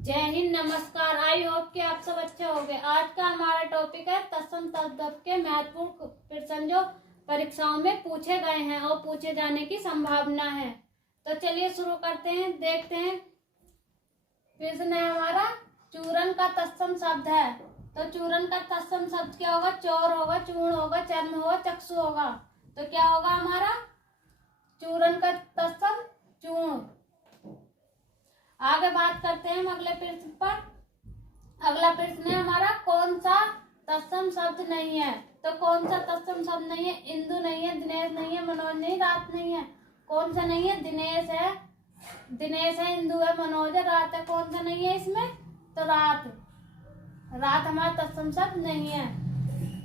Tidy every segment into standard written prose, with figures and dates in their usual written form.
जय हिंद, नमस्कार। I hope कि आप सब अच्छे होंगे। आज का हमारा टॉपिक है तत्सम शब्द के महत्वपूर्ण प्रश्न जो परीक्षाओं में पूछे गए हैं और पूछे जाने की संभावना है। तो चलिए शुरू करते हैं, देखते हैं। प्रश्न है हमारा, चूरन का तत्सम शब्द है। तो चूरन का तत्सम शब्द क्या होगा? चौर होगा, चूर्ण होगा, चर्म होगा, चक्षु होगा। तो क्या होगा हमारा चूरन का तत्सम? चूर्ण। आगे बात करते हैं हम अगले प्रश्न पर। अगला प्रश्न है हमारा, कौन सा तत्सम शब्द नहीं है? तो कौन सा तत्सम शब्द नहीं है? इंदु नहीं है, दिनेश नहीं है, मनोज नहीं, रात नहीं है। कौन सा नहीं है? दिनेश है, इंदु है, मनोज है, रात है। कौन सा नहीं है इसमें? तो रात हमारा तत्सम शब्द नहीं है।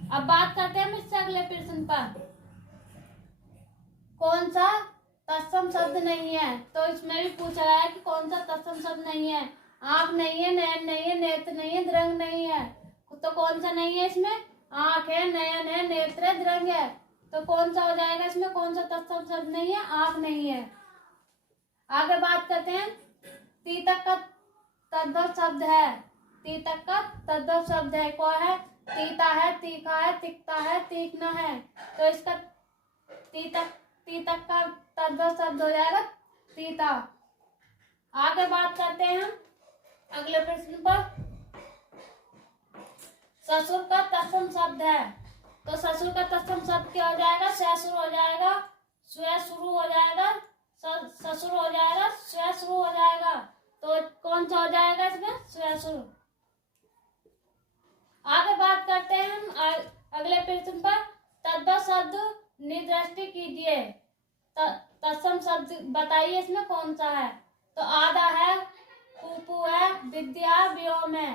अब बात करते हैं हम इससे अगले प्रश्न पर, कौन सा तत्सम शब्द नहीं है? तो इसमें भी पूछा गया है कि कौन सा तत्सम शब्द नहीं है। आंख नहीं है, नयन नहीं है, नेत्र नहीं है, द्रंग नहीं है। तो कौन सा नहीं है इसमें? आंख है, नयन है, नेत्र है, द्रंग है। तो कौन सा हो जाएगा इसमें? कौन सा तत्सम शब्द नहीं है? आंख नहीं है। आगे बात करते हैं, तीतक का तद्भव शब्द है। तीतक का तद्भव शब्द है, कौन है? तीता है, तीखा है, तिक्ता है, तीक्ष्ण है। तो इसका तीतक का तद्भव शब्द हो जाएगा तीता। आगे बात करते हैं हम अगले प्रश्न पर, ससुर का तत्सम शब्द है। तो ससुर का तत्सम शब्द क्या हो जाएगा? ससुर हो जाएगा, स्व शुरू हो जाएगा, ससुर हो जाएगा, स्व शुरू हो जाएगा। तो कौन सा हो जाएगा इसमें? स्वसुर। आगे बात करते हैं हम अगले प्रश्न पर, तद्भव शब्द निर्दिष्ट कीजिए। तत्सम शब्द बताइए इसमें कौन सा है? तो आधा है, कूपू है, विद्या, व्योम है।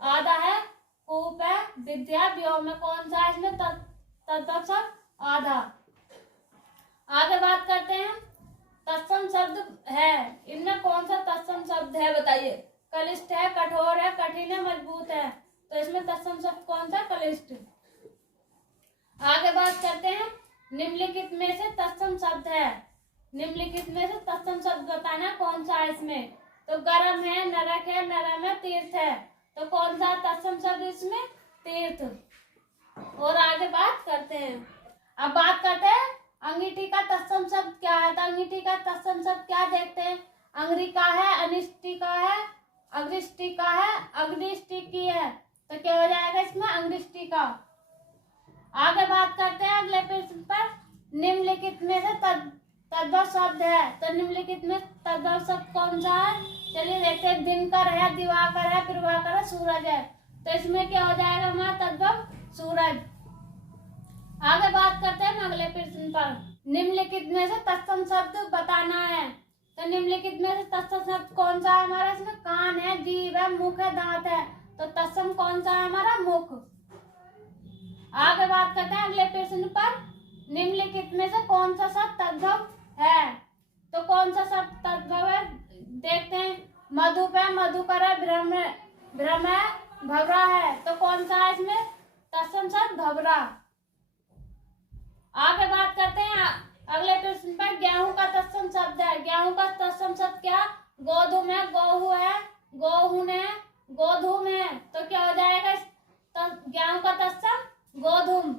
आधा है, कूप है, विद्या, व्योम है। कौन सा है इसमें तत्सम शब्द? आधा। आगे बात करते हैं, तत्सम शब्द है, इनमें कौन सा तत्सम शब्द है बताइए? कलिष्ठ है, कठोर है, कठिन है, मजबूत है। तो इसमें तत्सम शब्द कौन सा? कलिष्ठ। आगे बात करते हैं, निम्नलिखित में से तत्सम शब्द है। निम्नलिखित में से तत्सम शब्द बताना कौन सा है इसमें? तो गर्म है, नरक है, नरम है, तीर्थ है। तो कौन सा तत्सम शब्द इसमें? तीर्थ। और आगे बात करते हैं, अब बात करते हैं अंगीठी का तत्सम शब्द क्या है। तो अंगीठी का तत्सम शब्द क्या देखते हैं? अंगरिका है, अनिष्टिका है, अग्रिष्टिका है, अग्निष्टिकी है। तो क्या हो जाएगा इसमें? अंग्रिष्टिका। आगे बात करते हैं अगले प्रश्न पर, निम्नलिखित में से तद्भव शब्द है। तो निम्नलिखित में तद्भव शब्द कौन सा है? चलिए देखते हैं, दिनकर है, दिवाकर है, प्रभाकर है, सूरज है। तो इसमें क्या हो जाएगा हमारा तद्भव? सूरज। आगे बात करते हैं अगले प्रश्न पर, निम्नलिखित में से तत्सम शब्द बताना है। तो निम्नलिखित में से तत्सम शब्द कौन सा है हमारा? इसमें कान है, जीभ है, मुख है, दांत है। तो तत्सम कौन सा है हमारा? मुख। आगे बात करते हैं अगले प्रश्न पर, निम्नलिखित में से कौन सा शब्द तद्भव है? तो कौन सा शब्द तद्भव है देखते हैं, मधुप है, मधुकर है, भ्रम है, भवरा है। तो कौन सा है इसमें तत्सम शब्द? भवरा। आगे बात करते हैं अगले प्रश्न पर, गेहूं का तत्सम शब्द है। गेहूं का तत्सम शब्द क्या? गोधूम है, गोहू है, गोहून है, गोधूम है। तो क्या हो जाएगा गेहूं का तत्सम? गोधूम।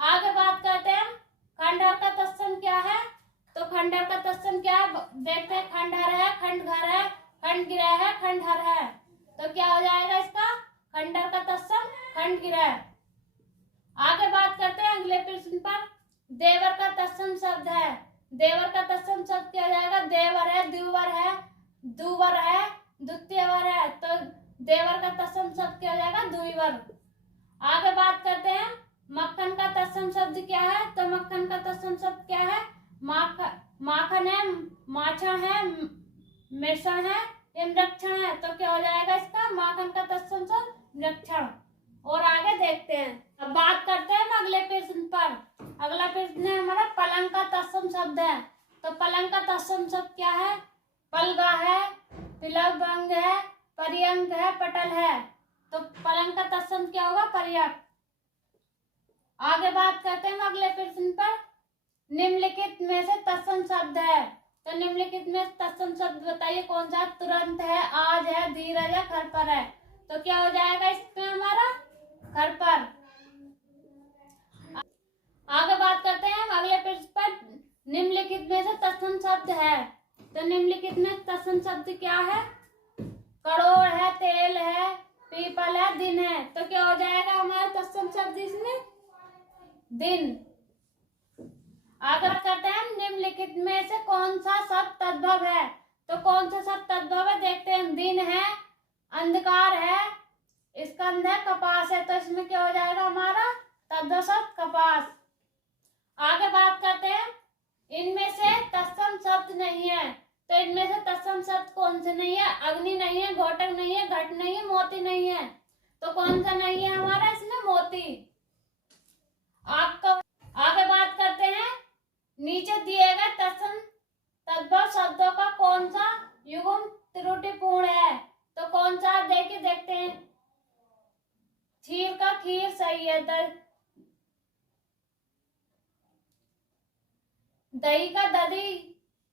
आगे बात करते हैं, खंडहर का तत्सम क्या है? तो खंडहर का तत्सम क्या है देखते हैं, खंडहर है, खंडघर है, खंडगृह है, खंडहर है। तो क्या हो जाएगा इसका? खंडहर का तत्सम खंडगृह। आगे बात करते हैं अगले प्रश्न पर, देवर का तत्सम शब्द है। देवर का तत्सम शब्द क्या हो जाएगा? देवर है, द्विवर है, दुवर है, द्वितीयवर है। तो देवर का तत्सम शब्द क्या हो जाएगा? द्विवर। आगे बात करते हैं, मक्खन का तत्सम शब्द क्या है? तो मक्खन का तत्सम शब्द क्या है? माखन है, माछा है, मिश्रण है, मृक्षण है। तो क्या हो जाएगा इसका? माखन का तत्सम शब्द मृक्षण। और आगे देखते हैं, अब बात करते हैं अगले प्रश्न पर। अगला प्रश्न है हमारा, पलंग का तत्सम शब्द है। तो पलंग का तत्सम शब्द क्या है? पलगा है, पिलवंग है, पर्यंक है, पटल है। तो पलंग का तत्सम क्या होगा? पर्यक। आगे बात करते हैं अगले प्रश्न पर, निम्नलिखित में से तत्सम शब्द है। तो निम्नलिखित में तत्सम शब्द बताइए कौन सा? तुरंत है, आज है, धीरज है, घर पर है। तो क्या हो जाएगा इसमें हमारा? घर पर। आगे बात करते हैं हम अगले पेज पर। निम्नलिखित में से तत्सम शब्द है, तो निम्नलिखित में तत्सम शब्द क्या है? करोड़ है, तेल है, पीपल है, दिन है। तो क्या हो जाएगा हमारा तत्सम शब्द इसमें? दिन। आगे बात करते हैं निम्नलिखित में से कौन सा शब्द तद्भव है? तो कौन सा शब्द तद्भव है देखते हैं। दिन है, अंधकार है, स्कंद है, कपास है। तो इसमें क्या हो जाएगा हमारा? तद्भव शब्द कपास। आगे बात करते हैं इनमें से तत्सम शब्द नहीं है, तो इनमें से तत्सम शब्द कौन से नहीं है? अग्नि नहीं है, घोटक नहीं है, घट नहीं है, मोती नहीं है। तो कौन सा नहीं है हमारा इसमें? मोती। आगे बात करते हैं नीचे दिए गए तत्सम तद्भव शब्दों का कौन सा युग्म त्रुटिपूर्ण है? तो कौन सा? देखते हैं। खीर का खीर सही है, दही का दधी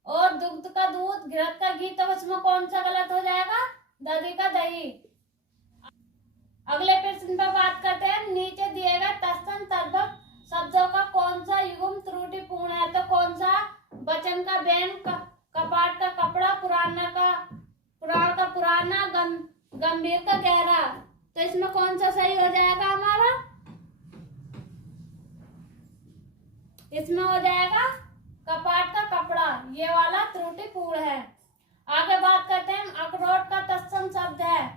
और दुग्ध का दूध, घृत का घी। तो उसमें कौन सा गलत हो जाएगा? दधी का दही। अगले प्रश्न पर बात करते हैं नीचे दिए गए तत्सम तद्भव शब्दों का कौन सा युग्म त्रुटिपूर्ण है? तो कौन सा? वचन का वैन, कपाट का कपड़ा, पुराण का पुराना, गंभीर का गहरा। तो इसमें कौन सा सही हो जाएगा हमारा? इसमें हो जाएगा कपाट का कपड़ा, ये वाला त्रुटिपूर्ण है। आगे बात करते हैं अखरोट का तत्सम शब्द है,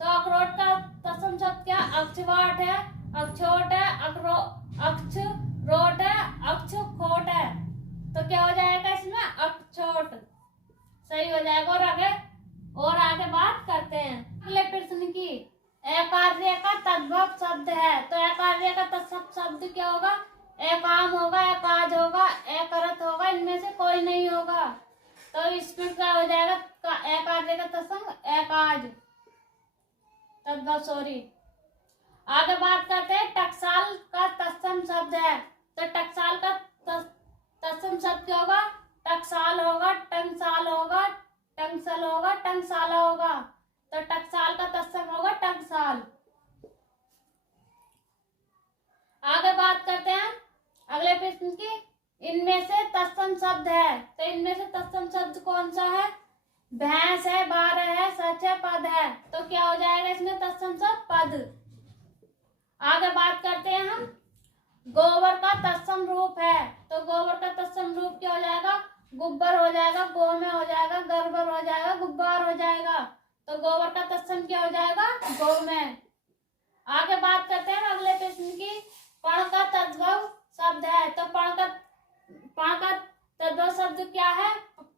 तो अखरोट का तत्सम शब्द क्या? अक्षवाट है, अक्षोट है, अक्षरोट है, अक्षखोट है। तो क्या हो जाएगा इसमें? अक्षोट सही हो जाएगा। और आगे बात करते हैं अगले प्रश्न की। अकार्य का तद्भव शब्द है, तो अकार्य का तत्सम शब्द क्या होगा? अकाम होगा, अकाज होगा, अकरत होगा, इनमें से कोई नहीं होगा। तो इसमें क्या हो जाएगा? अकार्य का तत्सम अकाज तद्भव, सॉरी। आगे बात करते हैं टकसाल का तत्सम शब्द है, तो टकसाल का तत्सम शब्द क्या होगा? टकसाल होगा, टंकसाल होगा, टंकसल होगा, टंकसाला होगा। तो टकसाल का तत्सम होगा टंकसाल। आगे बात करते हैं अगले प्रश्न की। इनमें से तत्सम शब्द है, तो इनमें से तत्सम शब्द कौन सा है? भैंस है, बारह है, सच है, पद है। तो क्या हो जाएगा इसमें तत्सम शब्द? पद। आगे बात करते हैं हम गोबर का तत्सम रूप है, तो गोबर का तत्सम रूप क्या हो जाएगा? गुब्बर हो जाएगा, गोमे हो जाएगा, गरबर हो जाएगा, गुब्बार हो जाएगा। तो गोबर का तत्सम क्या हो जाएगा? गोमे। आगे बात करते हैं अगले प्रश्न की। पण का तद्भव शब्द है, तो पण का तद्भव शब्द क्या है?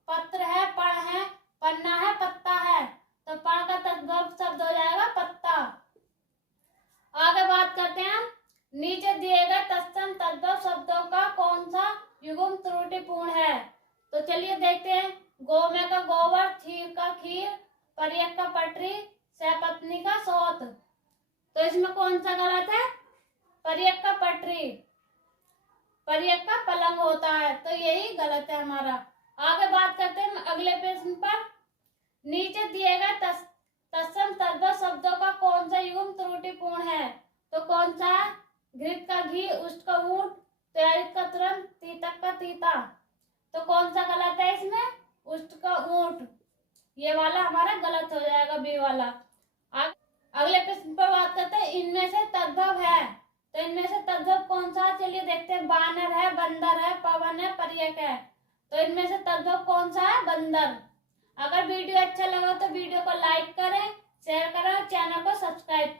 पत्र है, पण है, पन्ना है, पत्ता है। तो पण का तद्भव शब्द हो जाएगा पत्ता। आगे बात करते हैं नीचे दिए गए तत्सम तद्भव शब्दों का कौन सा युग्म त्रुटिपूर्ण है? तो चलिए देखते हैं। गोमे का गोबर, खीर का खीर, परियक का पटरी, सहपत्नी का सोत। तो इसमें कौन सा गलत है? परियक का पटरी, परियक का पलंग होता है, तो यही गलत है हमारा। आगे बात करते हैं अगले प्रश्न पर। नीचे दिए गए तत्सम तद्भव शब्दों का कौन सा युग्म त्रुटिपूर्ण है? तो कौन सा? घृत का घी, उष्ट का ऊंट, तैयारित का तुरंत, तीतक का तीता। तो कौन सा गलत है इसमें? उष्ट का ऊंट, ये वाला हमारा गलत हो जाएगा, बी वाला। अगले प्रश्न पर बात करते हैं इनमें से तद्भव है, तो इनमें से तद्भव कौन सा? चलिए देखते हैं। बानर है, बंदर है, पवन है, परियक है। तो इनमें से तद्भव कौन सा है? बंदर। अगर वीडियो अच्छा लगा तो वीडियो को लाइक करें, शेयर करें और चैनल को सब्सक्राइब करें।